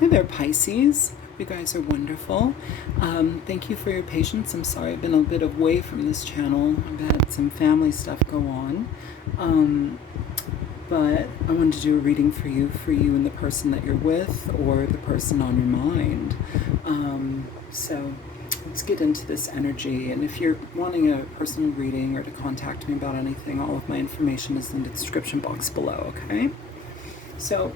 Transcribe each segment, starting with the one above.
Hey there, Pisces. You guys are wonderful. Thank you for your patience. I'm sorry I've been a bit away from this channel. I've had some family stuff go on. But I wanted to do a reading for you and the person that you're with or the person on your mind. So let's get into this energy. And if you're wanting a personal reading or to contact me about anything, all of my information is in the description box below, okay? So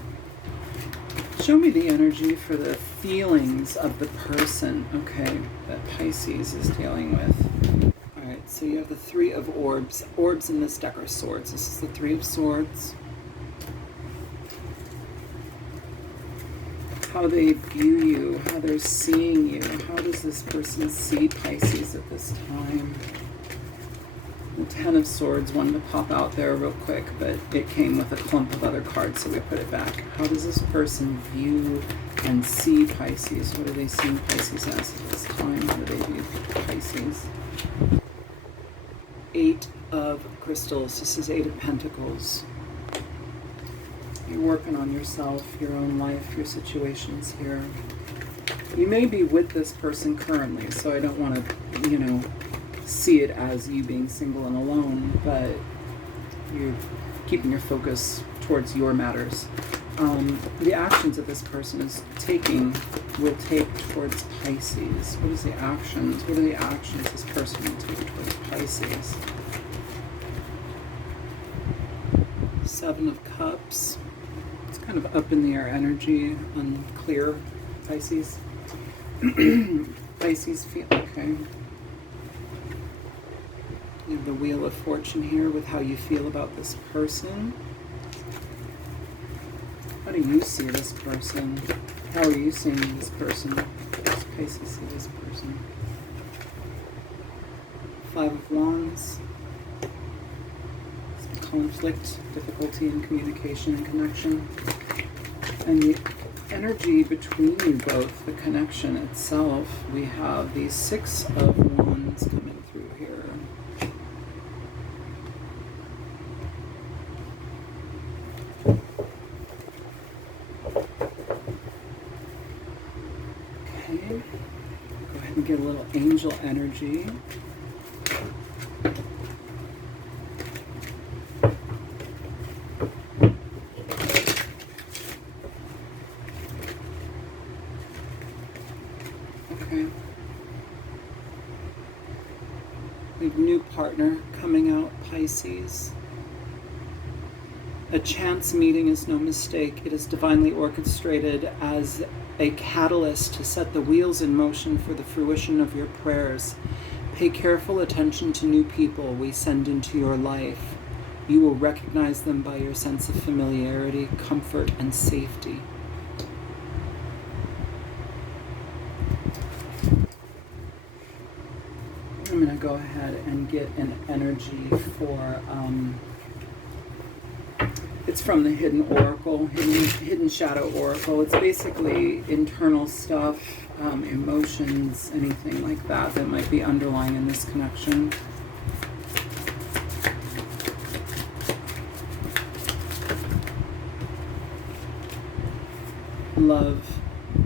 show me the energy for the feelings of the person, okay, that Pisces is dealing with. All right, so you have the Three of Orbs. Orbs in this deck are swords. This is the Three of Swords. How they view you, how they're seeing you. How does this person see Pisces at this time? The Ten of Swords wanted to pop out there real quick, but it came with a clump of other cards, so we put it back. How does this person view and see Pisces? What are they seeing Pisces as at this time? How do they view Pisces? Eight of Crystals. This is Eight of Pentacles. You're working on yourself, your own life, your situations here. You may be with this person currently, so I don't want to, see it as you being single and alone, but you're keeping your focus towards your matters. The actions that this person is taking will take towards Pisces. What is the actions? What are the actions this person will take towards Pisces? Seven of Cups. It's kind of up in the air energy, unclear. Pisces. Pisces feel okay. You have the Wheel of Fortune here with how you feel about this person. How do you see this person? How are you seeing this person? How does Pisces see this person? Five of Wands. Some conflict, difficulty in communication and connection. And the energy between you both, the connection itself, we have the Six of Wands coming through here. Okay, go ahead and get a little angel energy. Okay. We have new partner coming out, Pisces. A chance meeting is no mistake. It is divinely orchestrated as a catalyst to set the wheels in motion for the fruition of your prayers. Pay careful attention to new people we send into your life. You will recognize them by your sense of familiarity, comfort, and safety. I'm going to go ahead and get an energy for, it's from the Hidden Oracle, Hidden Shadow Oracle. It's basically internal stuff, emotions, anything like that that might be underlying in this connection. Love,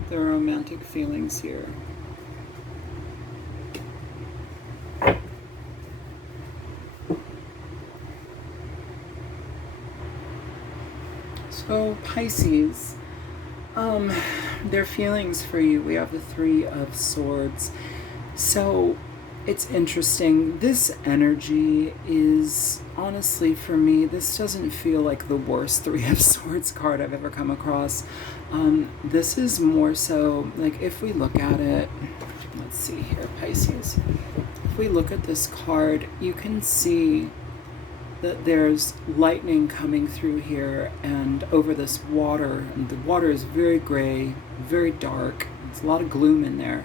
there are romantic feelings here. So Pisces, their feelings for you, we have the Three of Swords. So it's interesting. This energy is, honestly for me, this doesn't feel like the worst Three of Swords card I've ever come across. This is more so, like if we look at it, let's see here, Pisces. If we look at this card, you can see that there's lightning coming through here and over this water, and the water is very gray, very dark. There's a lot of gloom in there,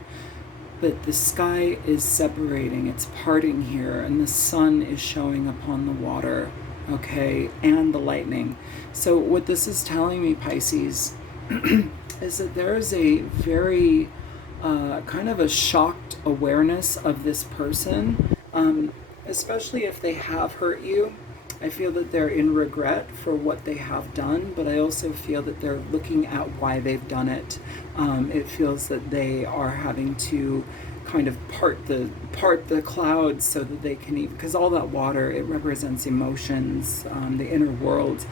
but the sky is separating, it's parting here, and the sun is showing upon the water, okay, and the lightning. So what this is telling me, Pisces, is that there is a very kind of a shocked awareness of this person, especially if they have hurt you. I feel that they're in regret for what they have done, but I also feel that they're looking at why they've done it. It feels that they are having to kind of part the clouds so that they can, because all that water, it represents emotions, the inner world,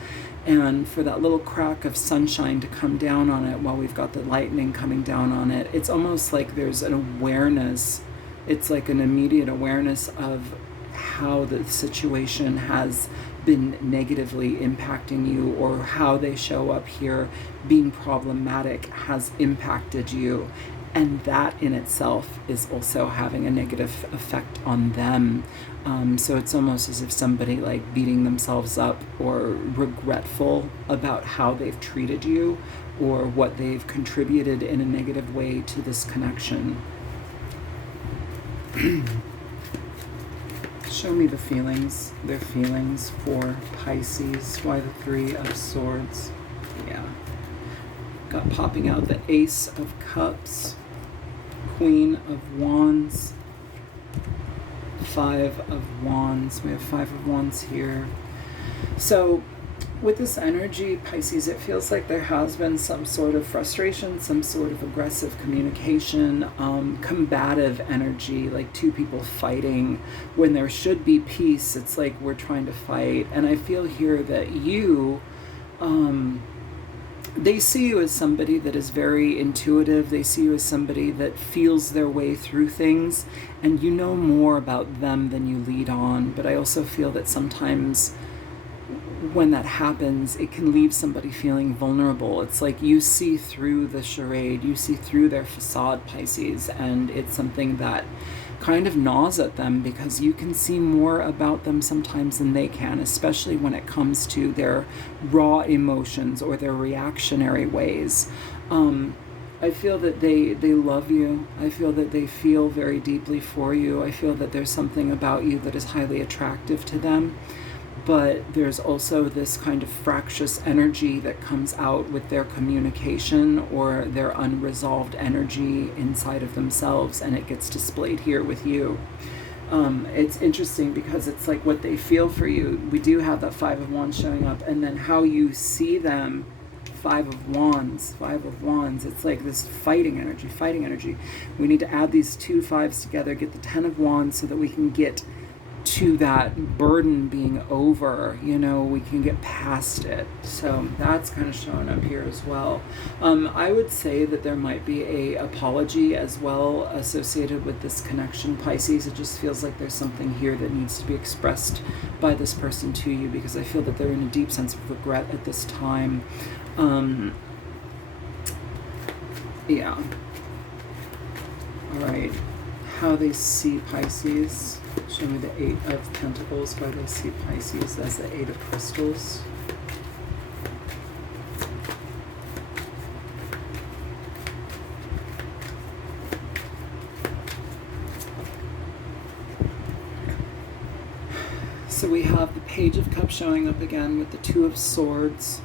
and for that little crack of sunshine to come down on it while we've got the lightning coming down on it, it's almost like there's an awareness. It's like an immediate awareness of how the situation has been negatively impacting you, or how they show up here being problematic has impacted you. And that in itself is also having a negative effect on them. So it's almost as if somebody like beating themselves up or regretful about how they've treated you or what they've contributed in a negative way to this connection. Show me the feelings, their feelings for Pisces. Why the Three of Swords? Yeah. Got popping out the Ace of Cups, Queen of Wands, Five of Wands. We have Five of Wands here. So with this energy, Pisces, it feels like there has been some sort of frustration, some sort of aggressive communication, combative energy, like two people fighting when there should be peace. It's like we're trying to fight. And I feel here that you, they see you as somebody that is very intuitive. They see you as somebody that feels their way through things, and you know more about them than you lead on. But I also feel that sometimes when that happens, it can leave somebody feeling vulnerable. It's like you see through the charade, you see through their facade, Pisces, and it's something that kind of gnaws at them because you can see more about them sometimes than they can, especially when it comes to their raw emotions or their reactionary ways. I feel that they love you. I feel that they feel very deeply for you. I feel that there's something about you that is highly attractive to them. But there's also this kind of fractious energy that comes out with their communication or their unresolved energy inside of themselves, and it gets displayed here with you. It's interesting because it's like what they feel for you. We do have that Five of Wands showing up, and then how you see them, Five of Wands. It's like this fighting energy. We need to add these two fives together, get the Ten of Wands so that we can get to that burden being over, we can get past it. So that's kind of showing up here as well. I would say that there might be a apology as well associated with this connection, Pisces. It just feels like there's something here that needs to be expressed by this person to you, because I feel that they're in a deep sense of regret at this time. Yeah. All right. How they see Pisces. Show me the Eight of Pentacles, why they see Pisces as the Eight of Crystals. So we have the Page of Cups showing up again with the Two of Swords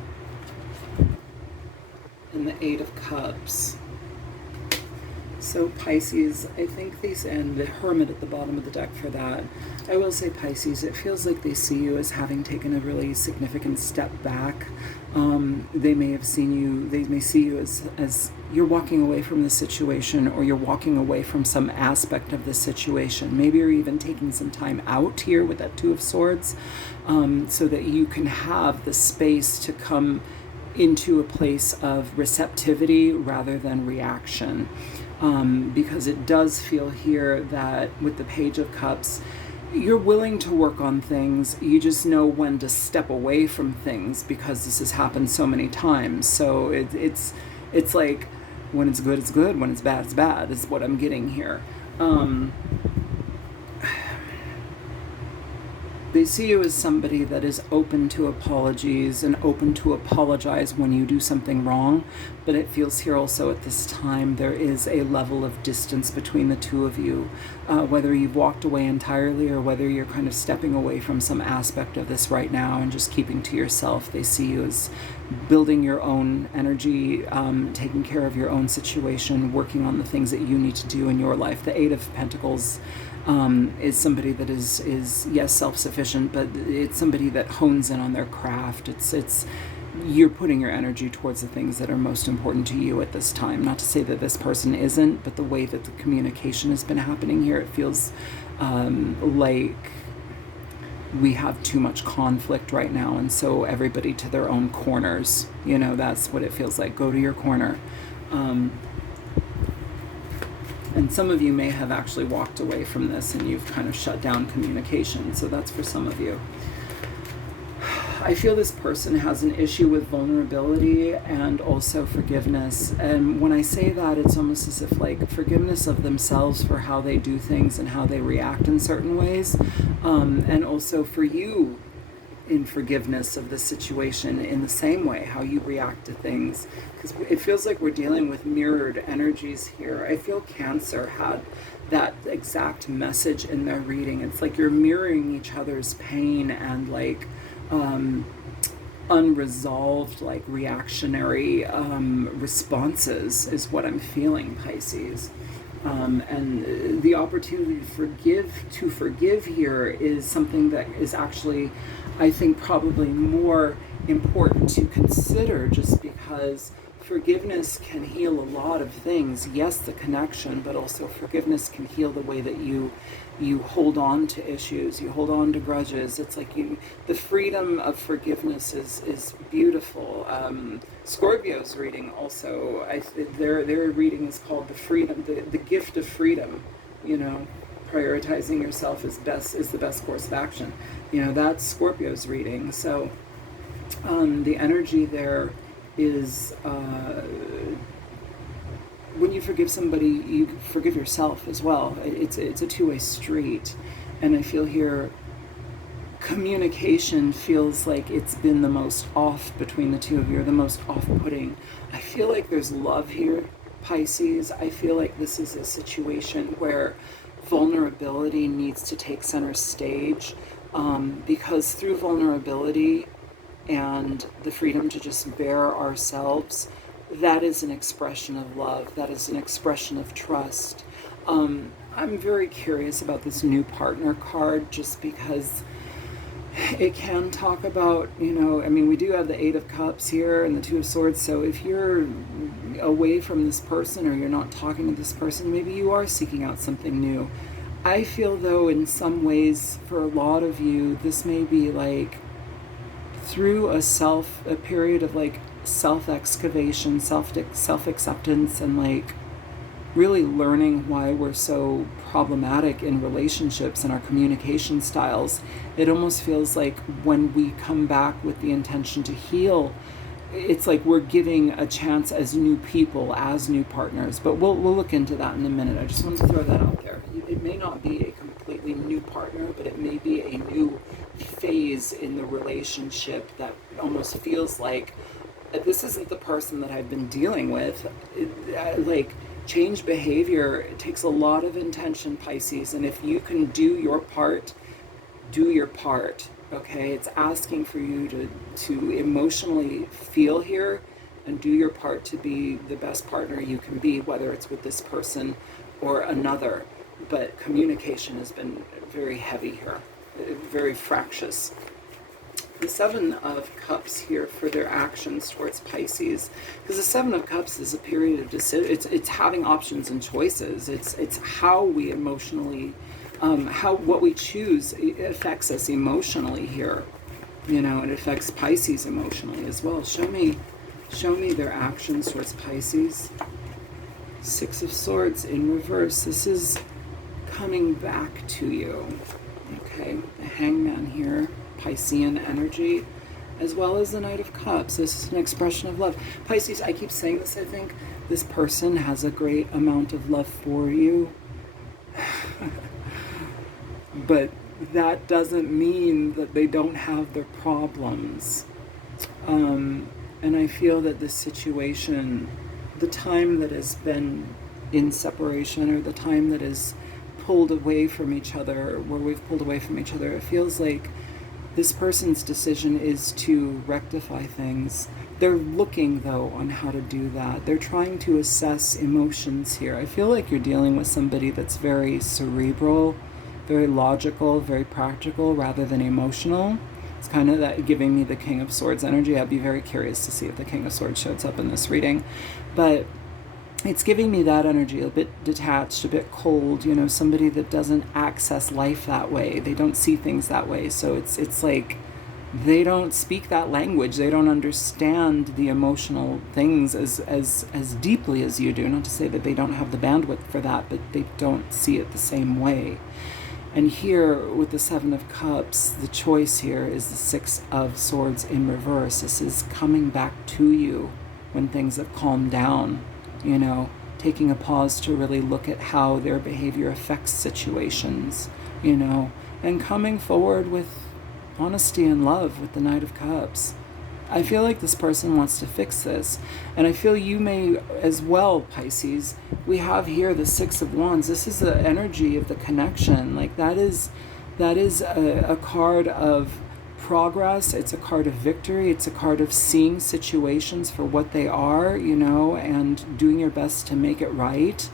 and the Eight of Cups. So Pisces, I think these, and the Hermit at the bottom of the deck for that. I will say Pisces, it feels like they see you as having taken a really significant step back. They may see you as you're walking away from the situation, or you're walking away from some aspect of the situation. Maybe you're even taking some time out here with that Two of Swords, so that you can have the space to come into a place of receptivity rather than reaction. Because it does feel here that with the Page of Cups, you're willing to work on things. You just know when to step away from things, because this has happened so many times. So it's like when it's good, it's good. When it's bad, is what I'm getting here. They see you as somebody that is open to apologies and open to apologize when you do something wrong, but it feels here also at this time there is a level of distance between the two of you, whether you've walked away entirely or whether you're kind of stepping away from some aspect of this right now and just keeping to yourself. They see you as building your own energy, taking care of your own situation, working on the things that you need to do in your life. The Eight of Pentacles is somebody that is yes, self-sufficient, but it's somebody that hones in on their craft. It's you're putting your energy towards the things that are most important to you at this time. Not to say that this person isn't, but the way that the communication has been happening here, it feels like we have too much conflict right now, and so everybody to their own corners. You know, that's what it feels like. Go to your corner. And some of you may have actually walked away from this and you've kind of shut down communication. So that's for some of you. I feel this person has an issue with vulnerability and also forgiveness. And when I say that, it's almost as if like forgiveness of themselves for how they do things and how they react in certain ways. And also for you in forgiveness of the situation in the same way, how you react to things. Because it feels like we're dealing with mirrored energies here. I feel Cancer had that exact message in their reading. It's like you're mirroring each other's pain and like unresolved, like reactionary responses is what I'm feeling, Pisces. And the opportunity to forgive here is something that is actually, I think, probably more important to consider, just because forgiveness can heal a lot of things. Yes, the connection, but also forgiveness can heal the way that you hold on to issues, you hold on to grudges. It's like the freedom of forgiveness is beautiful. Scorpio's reading also, their reading is called the gift of freedom. You know, prioritizing yourself is the best course of action. You know, that's Scorpio's reading. So the energy there is when you forgive somebody, you forgive yourself as well. It's a two-way street. And I feel here communication feels like it's been the most off between the two of you, or the most off-putting. I feel like there's love here, Pisces. I feel like this is a situation where vulnerability needs to take center stage, because through vulnerability and the freedom to just bear ourselves, that is an expression of love. That is an expression of trust. I'm very curious about this new partner card, just because it can talk about, you know, I mean, we do have the Eight of Cups here and the Two of Swords. So if you're away from this person, or you're not talking to this person, maybe you are seeking out something new. I feel, though, in some ways, for a lot of you, this may be like through a period of like self-excavation, self-acceptance, and like really learning why we're so problematic in relationships and our communication styles. It almost feels like when we come back with the intention to heal, it's like we're giving a chance as new people, as new partners. But we'll look into that in a minute. I just wanted to throw that out there. It may not be a completely new partner, but it may be a new phase in the relationship that almost feels like this isn't the person that I've been dealing with. Like, change behavior, it takes a lot of intention, Pisces. And if you can do your part, okay? It's asking for you to emotionally feel here and do your part to be the best partner you can be, whether it's with this person or another. But communication has been very heavy here, very fractious. The Seven of Cups here for their actions towards Pisces, because the Seven of Cups is a period of decision. It's having options and choices. It's how we emotionally, what we choose affects us emotionally here. You know, it affects Pisces emotionally as well. Show me their actions towards Pisces. Six of Swords in reverse. This is coming back to you. Okay, the Hangman here. Piscean energy, as well as the Knight of Cups. This is an expression of love. Pisces, I keep saying this, I think this person has a great amount of love for you. But that doesn't mean that they don't have their problems. And I feel that this situation, the time that has been in separation, or the time that is pulled away from each other, where we've pulled away from each other, it feels like this person's decision is to rectify things. They're looking, though, on how to do that. They're trying to assess emotions here. I feel like you're dealing with somebody that's very cerebral, very logical, very practical rather than emotional. It's kind of that giving me the King of Swords energy. I'd be very curious to see if the King of Swords shows up in this reading. But it's giving me that energy, a bit detached, a bit cold, you know, somebody that doesn't access life that way. They don't see things that way. So it's like they don't speak that language. They don't understand the emotional things as deeply as you do. Not to say that they don't have the bandwidth for that, but they don't see it the same way. And here with the Seven of Cups, the choice here is the Six of Swords in reverse. This is coming back to you when things have calmed down, you know, taking a pause to really look at how their behavior affects situations, you know, and coming forward with honesty and love with the Knight of Cups. I feel like this person wants to fix this, and I feel you may as well, Pisces. We have here the Six of Wands. This is the energy of the connection. Like that is a card of progress. It's a card of victory. It's a card of seeing situations for what they are, you know, and doing your best to make it right,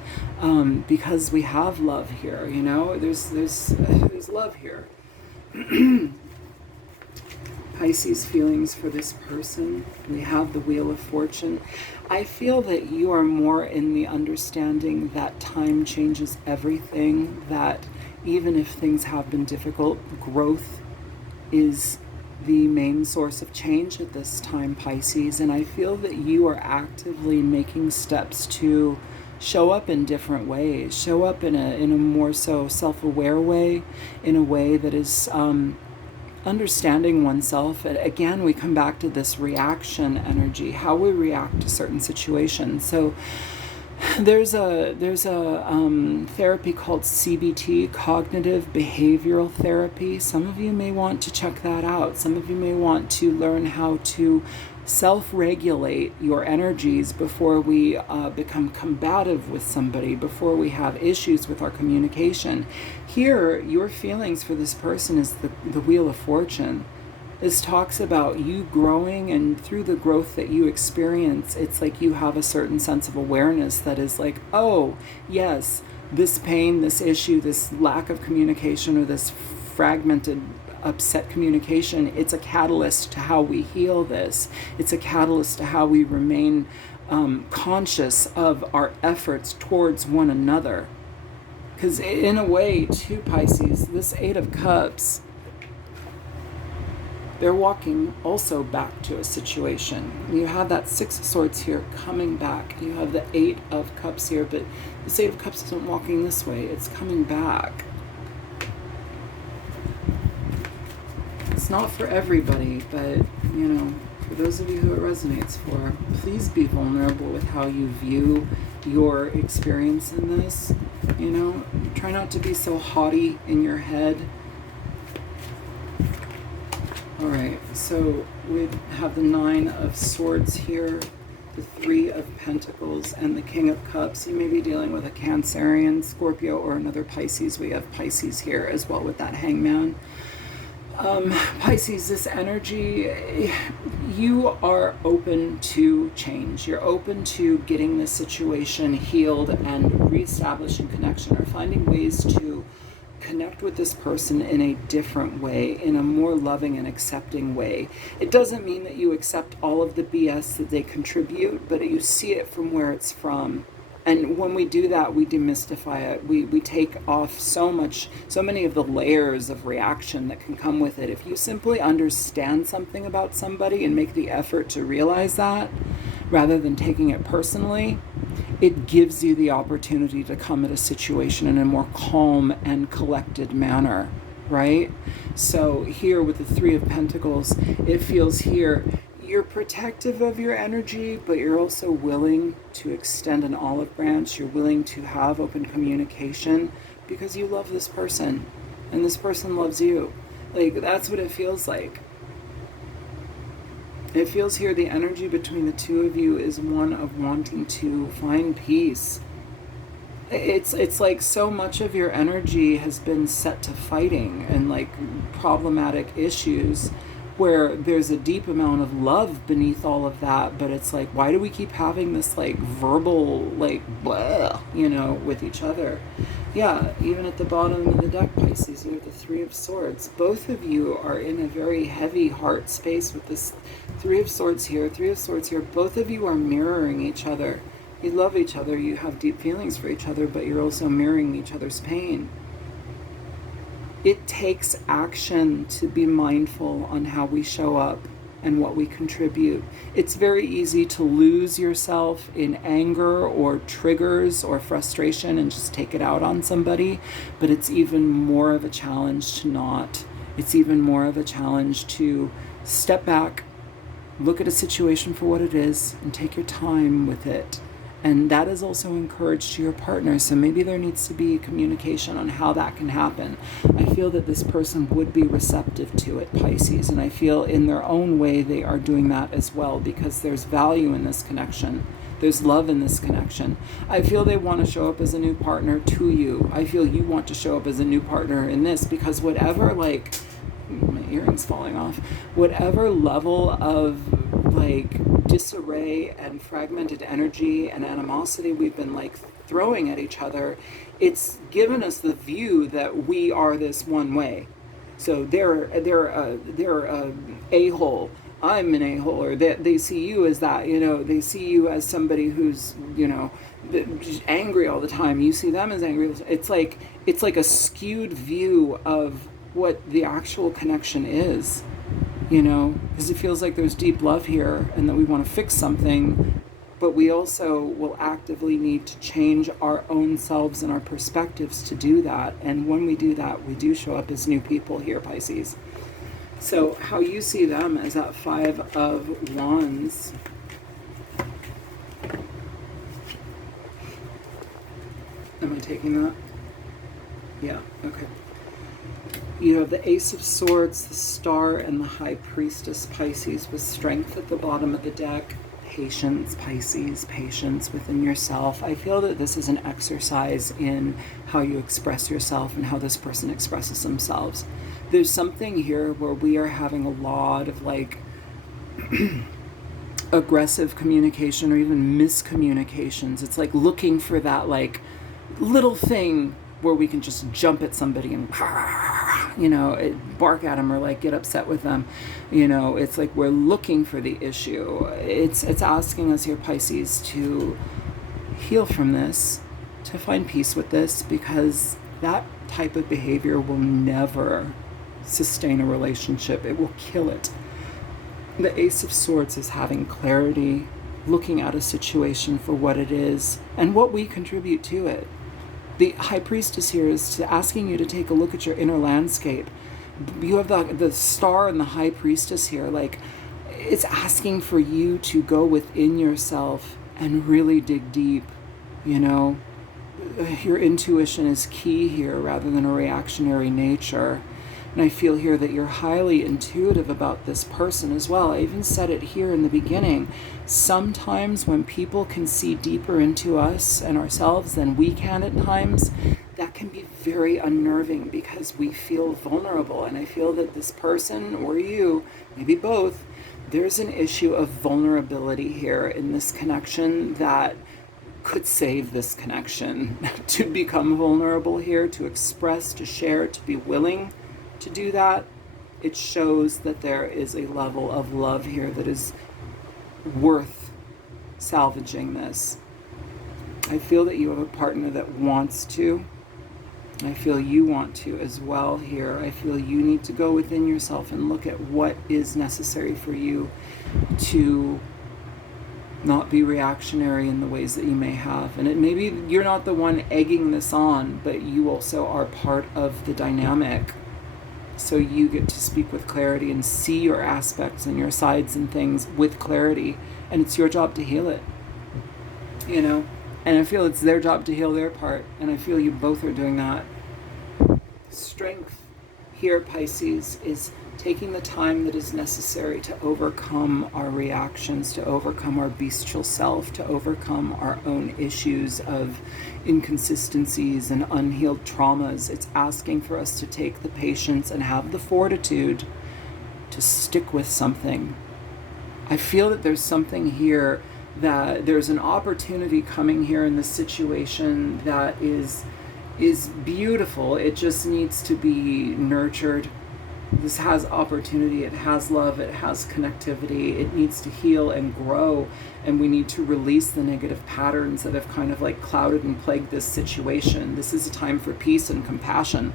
because we have love here, you know. There's love here. Pisces feelings for this person. We have the Wheel of Fortune. I feel that you are more in the understanding that time changes everything, that even if things have been difficult, growth is the main source of change at this time, Pisces. And I feel that you are actively making steps to show up in different ways, show up in a more so self-aware way, in a way that is understanding oneself. And again, we come back to this reaction energy, how we react to certain situations. So there's a therapy called CBT, cognitive behavioral therapy. Some of you may want to check that out. Some of you may want to learn how to self-regulate your energies before we become combative with somebody, before we have issues with our communication. Here, your feelings for this person is the Wheel of Fortune. This talks about you growing, and through the growth that you experience, it's like you have a certain sense of awareness that is like, oh, yes, this pain, this issue, this lack of communication, or this fragmented upset communication, it's a catalyst to how we heal this. It's a catalyst to how we remain conscious of our efforts towards one another. Because in a way, too, Pisces, this Eight of Cups, they're walking also back to a situation. You have that Six of Swords here coming back. You have the Eight of Cups here, but this Eight of Cups isn't walking this way. It's coming back. It's not for everybody, but, you know, for those of you who it resonates for, please be vulnerable with how you view your experience in this. You know, try not to be so haughty in your head. All right, so we have the Nine of Swords here, the Three of Pentacles, and the King of Cups. You may be dealing with a Cancerian, Scorpio, or another Pisces. We have Pisces here as well with that Hangman. Pisces, this energy, you are open to change. You're open to getting this situation healed and reestablishing connection, or finding ways to connect with this person in a different way, in a more loving and accepting way. It doesn't mean that you accept all of the BS that they contribute, but you see it from where it's from. And when we do that, we demystify it. We take off so many of the layers of reaction that can come with it. If you simply understand something about somebody and make the effort to realize that, rather than taking it personally, it gives you the opportunity to come at a situation in a more calm and collected manner, right? So here with the Three of Pentacles, it feels here, you're protective of your energy, but you're also willing to extend an olive branch. You're willing to have open communication because you love this person and this person loves you. Like, that's what it feels like. It feels here the energy between the two of you is one of wanting to find peace. It's like so much of your energy has been set to fighting and like problematic issues, where there's a deep amount of love beneath all of that, but it's like, why do we keep having this like verbal like blah, you know, with each other? Yeah, even at the bottom of the deck, Pisces, you have the Three of Swords. Both of you are in a very heavy heart space with this Three of Swords here, Three of Swords here. Both of you are mirroring each other. You love each other, you have deep feelings for each other, but you're also mirroring each other's pain. It takes action to be mindful on how we show up and what we contribute. It's very easy to lose yourself in anger or triggers or frustration and just take it out on somebody, but it's even more of a challenge to not. It's even more of a challenge to step back, look at a situation for what it is, and take your time with it. And that is also encouraged to your partner. So maybe there needs to be communication on how that can happen. I feel that this person would be receptive to it, Pisces. And I feel in their own way they are doing that as well, because there's value in this connection. There's love in this connection. I feel they want to show up as a new partner to you. I feel you want to show up as a new partner in this, because whatever, like, my earring's falling off, whatever level of disarray and fragmented energy and animosity we've been throwing at each other, it's given us the view that we are this one way. So they're a a-hole, I'm an a-hole, or they see you as that, they see you as somebody who's, angry all the time. You see them as angry. It's like a skewed view of what the actual connection is. Because it feels like there's deep love here and that we want to fix something, but we also will actively need to change our own selves and our perspectives to do that. And when we do that, we do show up as new people here, Pisces. So how you see them as that Five of Wands. Am I taking that? Yeah, okay. You have the Ace of Swords, the Star, and the High Priestess, Pisces, with Strength at the bottom of the deck. Patience, Pisces, patience within yourself. I feel that this is an exercise in how you express yourself and how this person expresses themselves. There's something here where we are having a lot of aggressive communication or even miscommunications. It's like looking for that little thing where we can just jump at somebody and bark at them or get upset with them. It's like we're looking for the issue. It's asking us here, Pisces, to heal from this, to find peace with this, because that type of behavior will never sustain a relationship. It will kill it. The Ace of Swords is having clarity, looking at a situation for what it is and what we contribute to it. The High Priestess here is asking you to take a look at your inner landscape. You have the Star and the High Priestess here. It's asking for you to go within yourself and really dig deep. Your intuition is key here rather than a reactionary nature. And I feel here that you're highly intuitive about this person as well. I even said it here in the beginning. Sometimes when people can see deeper into us and ourselves than we can at times, that can be very unnerving because we feel vulnerable. And I feel that this person, or you, maybe both, there's an issue of vulnerability here in this connection that could save this connection. To become vulnerable here, to express, to share, to be willing to do that, it shows that there is a level of love here that is worth salvaging this. I feel that you have a partner that wants to. I feel you want to as well here. I feel you need to go within yourself and look at what is necessary for you to not be reactionary in the ways that you may have. And maybe you're not the one egging this on, but you also are part of the dynamic. So you get to speak with clarity and see your aspects and your sides and things with clarity. And it's your job to heal it. And I feel it's their job to heal their part. And I feel you both are doing that. Strength here, Pisces, is taking the time that is necessary to overcome our reactions, to overcome our bestial self, to overcome our own issues of inconsistencies and unhealed traumas. It's asking for us to take the patience and have the fortitude to stick with something. I feel that there's something here, that there's an opportunity coming here in this situation that is is beautiful. It just needs to be nurtured. This has opportunity, it has love, it has connectivity, it needs to heal and grow, and we need to release the negative patterns that have kind of like clouded and plagued this situation. This is a time for peace and compassion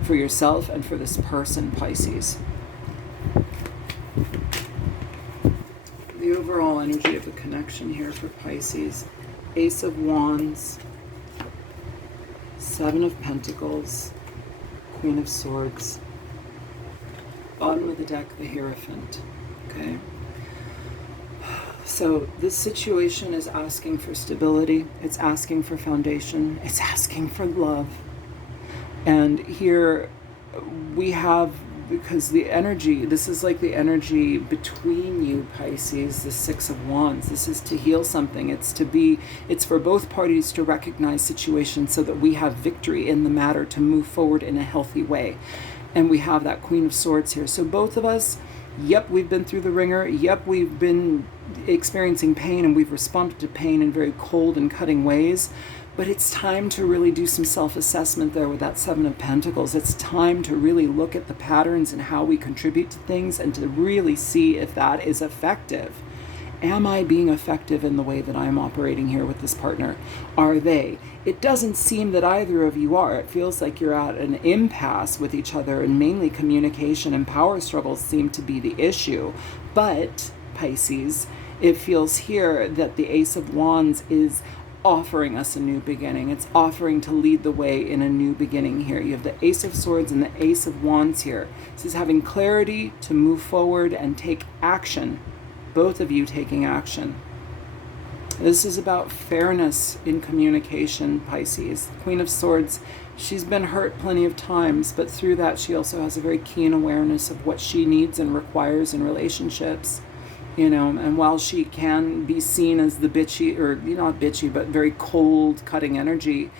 for yourself and for this person, Pisces. The overall energy of the connection here for Pisces: Ace of Wands, Seven of Pentacles, Queen of Swords. Bottom of the deck, the Hierophant. Okay? So this situation is asking for stability. It's asking for foundation. It's asking for love. And here we have, because the energy, this is like the energy between you, Pisces, the Six of Wands. This is to heal something. It's for both parties to recognize situations so that we have victory in the matter to move forward in a healthy way. And we have that Queen of Swords here. So both of us, yep, we've been through the ringer. Yep, we've been experiencing pain, and we've responded to pain in very cold and cutting ways. But it's time to really do some self-assessment there with that Seven of Pentacles. It's time to really look at the patterns and how we contribute to things, and to really see if that is effective. Am I being effective in the way that I'm operating here with this partner? Are they? It doesn't seem that either of you are. It feels like you're at an impasse with each other, and mainly communication and power struggles seem to be the issue. But, Pisces, it feels here that the Ace of Wands is offering us a new beginning. It's offering to lead the way in a new beginning here. You have the Ace of Swords and the Ace of Wands here. This is having clarity to move forward and take action. Both of you taking action. This is about fairness in communication, Pisces. Queen of Swords, she's been hurt plenty of times, but through that she also has a very keen awareness of what she needs and requires in relationships. You know, and while she can be seen as the bitchy, or not bitchy, but very cold, cutting energy,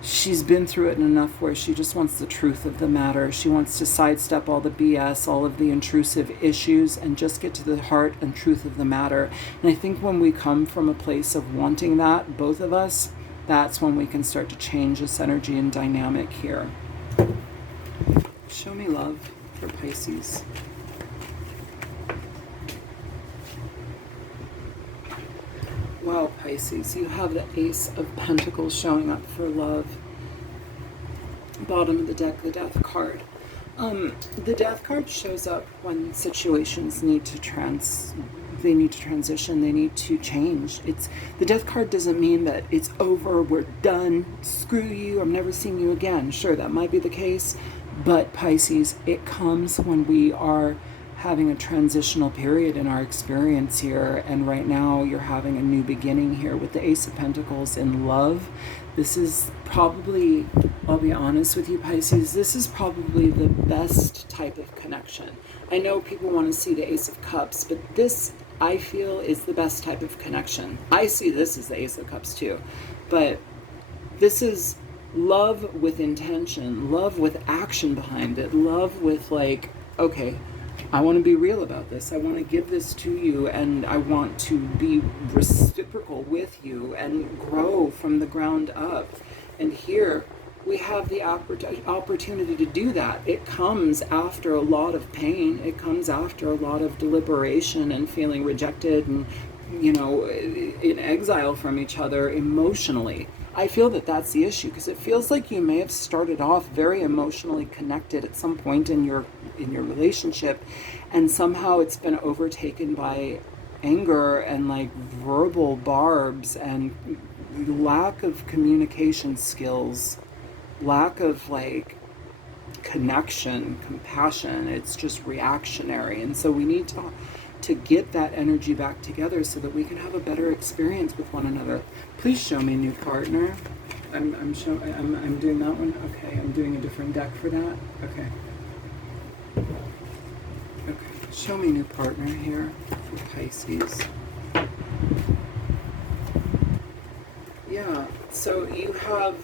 she's been through it enough where she just wants the truth of the matter. She wants to sidestep all the BS, all of the intrusive issues, and just get to the heart and truth of the matter. And I think when we come from a place of wanting that, both of us, that's when we can start to change this energy and dynamic here. Show me love for Pisces. Wow, Pisces, you have the Ace of Pentacles showing up for love. Bottom of the deck, the Death card. The Death card shows up when situations need to transition, they need to change. The Death card doesn't mean that it's over, we're done, screw you, I'm never seeing you again. Sure, that might be the case, but Pisces, it comes when we are having a transitional period in our experience here, and right now you're having a new beginning here with the Ace of Pentacles in love. This is probably, I'll be honest with you, Pisces, this is probably the best type of connection. I know people want to see the Ace of Cups, but this, I feel, is the best type of connection. I see this as the Ace of Cups too, but this is love with intention, love with action behind it, love with like, okay, I want to be real about this. I want to give this to you, and I want to be reciprocal with you and grow from the ground up. And here we have the opportunity to do that. It comes after a lot of pain. It comes after a lot of deliberation and feeling rejected and, in exile from each other emotionally. I feel that that's the issue, because it feels like you may have started off very emotionally connected at some point in your relationship, and somehow it's been overtaken by anger and like verbal barbs and lack of communication skills, lack of like connection, compassion. It's just reactionary, and so we need to get that energy back together so that we can have a better experience with one another. Please show me new partner. I'm doing that one. Okay, I'm doing a different deck for that. Okay. Okay. Show me new partner here for Pisces. Yeah. So you have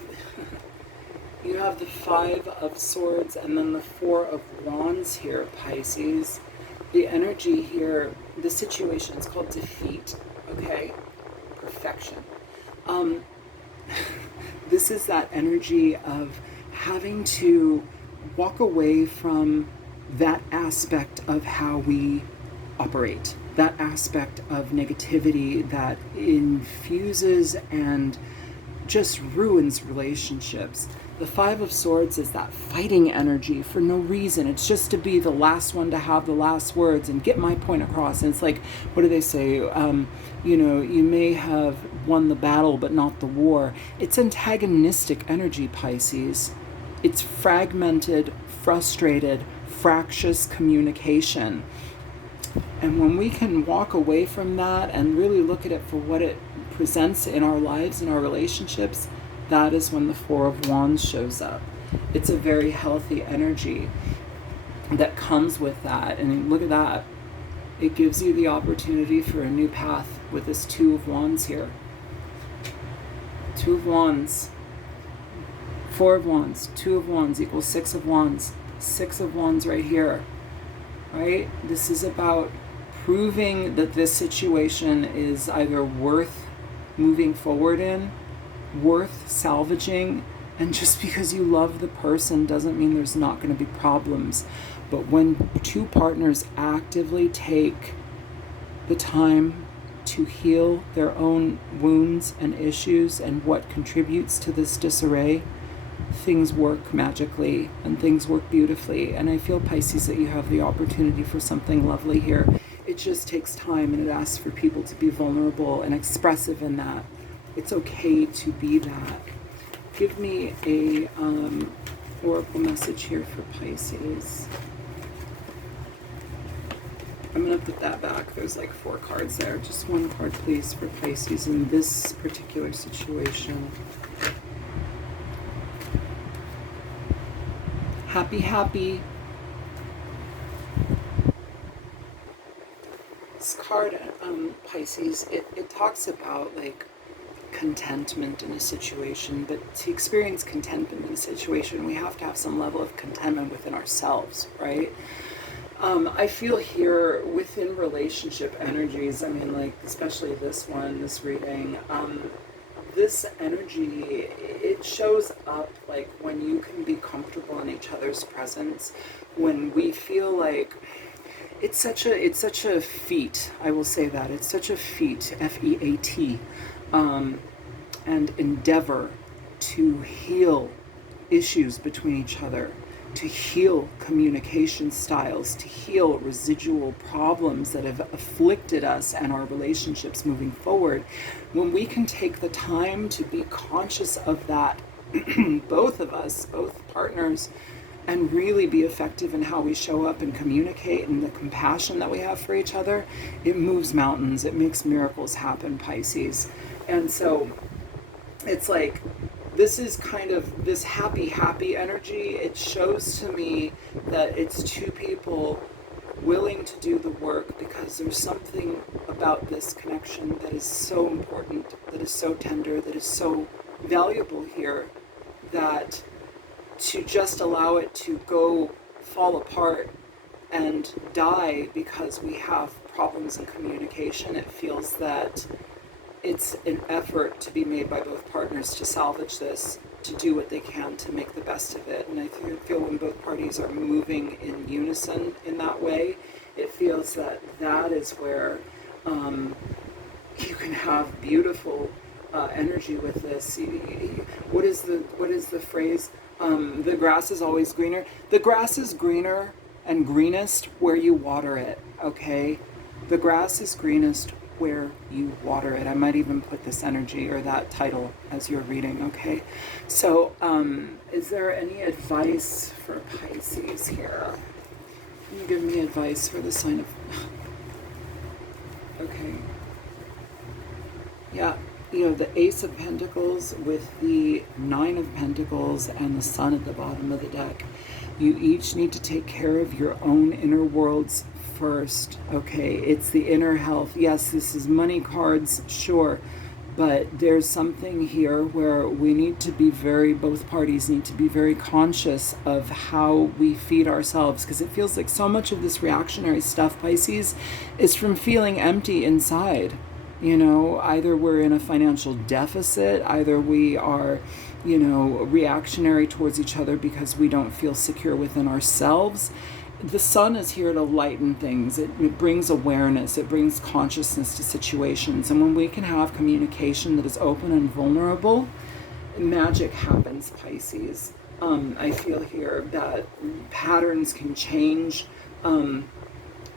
the Five of Swords and then the Four of Wands here, Pisces. The energy here, the situation is called defeat, okay? Perfection. this is that energy of having to walk away from that aspect of how we operate, that aspect of negativity that infuses and just ruins relationships. The Five of Swords is that fighting energy for no reason. It's just to be the last one to have the last words and get my point across. And it's like, what do they say? You may have won the battle, but not the war. It's antagonistic energy, Pisces. It's fragmented, frustrated, fractious communication. And when we can walk away from that and really look at it for what it presents in our lives, in our relationships, that is when the Four of Wands shows up. It's a very healthy energy that comes with that. And look at that. It gives you the opportunity for a new path with this Two of Wands here. Two of Wands. Four of Wands. Two of Wands equals Six of Wands. Six of Wands right here. Right? This is about proving that this situation is either worth moving forward in, worth salvaging, and just because you love the person doesn't mean there's not going to be problems. But when two partners actively take the time to heal their own wounds and issues and what contributes to this disarray, things work magically and things work beautifully. And I feel, Pisces, that you have the opportunity for something lovely here. It just takes time, and it asks for people to be vulnerable and expressive in that. It's okay to be that. Give me a oracle message here for Pisces. I'm going to put that back. There's like 4 cards there. Just one card, please, for Pisces in this particular situation. Happy. This card, Pisces, it talks about like contentment in a situation, but to experience contentment in a situation, we have to have some level of contentment within ourselves, right? I feel here within relationship energies, I mean, like, especially this one, this reading, this energy, it shows up like when you can be comfortable in each other's presence, when we feel like it's such a feat. I will say that it's such a feat, F-E-A-T, and endeavor to heal issues between each other, to heal communication styles, to heal residual problems that have afflicted us and our relationships moving forward. When we can take the time to be conscious of that, both of us, both partners, and really be effective in how we show up and communicate and the compassion that we have for each other, it moves mountains, it makes miracles happen, Pisces. And so it's like, this is kind of this happy energy. It shows to me that it's two people willing to do the work, because there's something about this connection that is so important, that is so tender, that is so valuable here, that to just allow it to go fall apart and die because we have problems in communication, it feels that it's an effort to be made by both partners to salvage this, to do what they can to make the best of it. And I feel when both parties are moving in unison in that way, it feels that that is where you can have beautiful energy with this. What is the phrase? The grass is always greener. The grass is greener and greenest where you water it, okay? The grass is greenest where you water it. I might even put this energy or that title as you're reading, okay? So, is there any advice for Pisces here? Can you give me advice for the sign of... Okay. Yeah, the Ace of Pentacles with the Nine of Pentacles and the Sun at the bottom of the deck. You each need to take care of your own inner worlds first, okay? It's the inner health. Yes, this is money cards, sure, but there's something here where we need to be both parties need to be very conscious of how we feed ourselves, because it feels like so much of this reactionary stuff, Pisces, is from feeling empty inside. You know, either we're in a financial deficit, either we are, you know, reactionary towards each other because we don't feel secure within ourselves. The sun is here to lighten things. It brings awareness, it brings consciousness to situations. And when we can have communication that is open and vulnerable, magic happens, Pisces. I feel here that patterns can change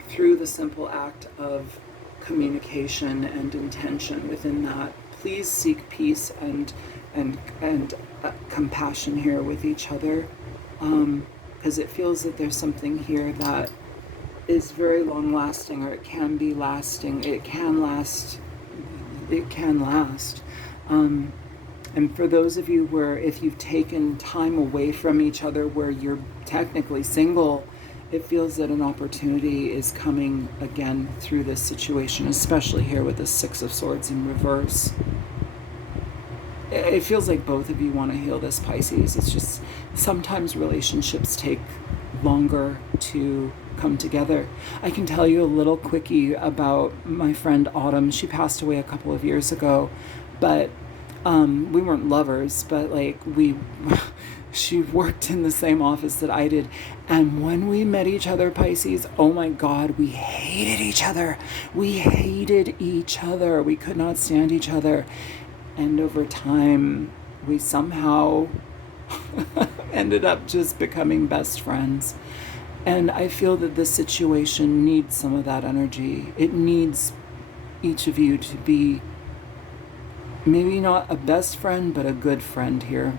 through the simple act of communication and intention within that. Please seek peace and compassion here with each other, because it feels that there's something here that is very long lasting, or it can be lasting. It can last. It can last. And for those of you where, if you've taken time away from each other, where you're technically single, it feels that an opportunity is coming again through this situation, especially here with the Six of Swords in reverse. It feels like both of you want to heal this, Pisces. It's just sometimes relationships take longer to come together. I can tell you a little quickie about my friend Autumn. She passed away a couple of years ago, but we weren't lovers, but like she worked in the same office that I did. And when we met each other, Pisces, oh my God, we hated each other. We hated each other. We could not stand each other. And over time, we somehow ended up just becoming best friends. And I feel that this situation needs some of that energy. It needs each of you to be maybe not a best friend, but a good friend here.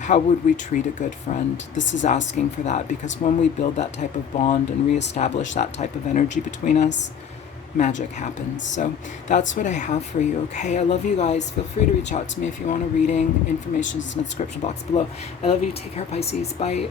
How would we treat a good friend? This is asking for that, because when we build that type of bond and reestablish that type of energy between us, magic happens. So that's what I have for you. Okay, I love you guys. Feel free to reach out to me if you want a reading. Information is in the description box below. I love you. Take care, Pisces. Bye.